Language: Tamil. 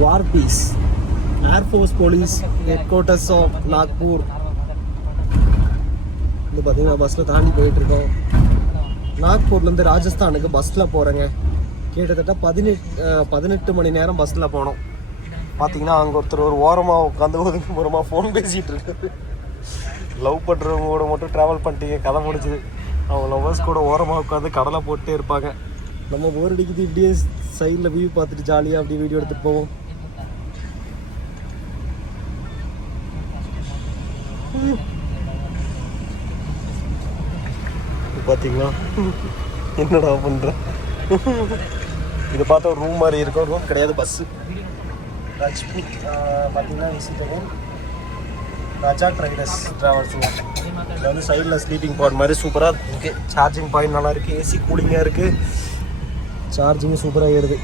War peace air force police headquarters of Nagpur இது பார்த்தீங்கன்னா பஸ்ஸில் தாண்டி போயிட்டு இருக்கோம் நாக்பூர்லேருந்து ராஜஸ்தானுக்கு பஸ்ஸில் போகிறேங்க கிட்டத்தட்ட பதினெட்டு பதினெட்டு மணி நேரம் பஸ்ஸில் போனோம் பார்த்தீங்கன்னா அங்கே ஒருத்தர் ஒரு ஓரமாக உட்காந்து ஒதுக்கு ஓரமாக ஃபோன் பேசிகிட்டு இருக்காரு லவ் பண்ணுறவங்க கூட மட்டும் ட்ராவல் பண்ணிட்டீங்க கதை முடிஞ்சுது அவங்க லவ்வர்ஸ் கூட ஓரமாக உட்காந்து கடலை போட்டே இருப்பாங்க நம்ம போர் அடிக்குது இப்படியே சைடில் வியூ பார்த்துட்டு ஜாலியாக அப்படியே வீடியோ எடுத்துகிட்டு போவோம். பார்த்தீங்களா என்னடா பண்ற? இது பார்த்தா ஒரு ரூம் மாதிரி இருக்கும். ரூம் கிடையாது பஸ்ஸு லட்சுமி பார்த்தீங்கன்னா விசிட்டவும் ராஜா ட்ரைடர்ஸ் ட்ராவல்ஸுங்க இது வந்து சைடில் ஸ்லீப்பிங் பாட் மாதிரி சூப்பராக இருக்குது சார்ஜிங் பாயிண்ட் நல்லா இருக்குது ஏசி கூலிங்காக இருக்குது சார்ஜிங்கும் சூப்பராக ஏறுது.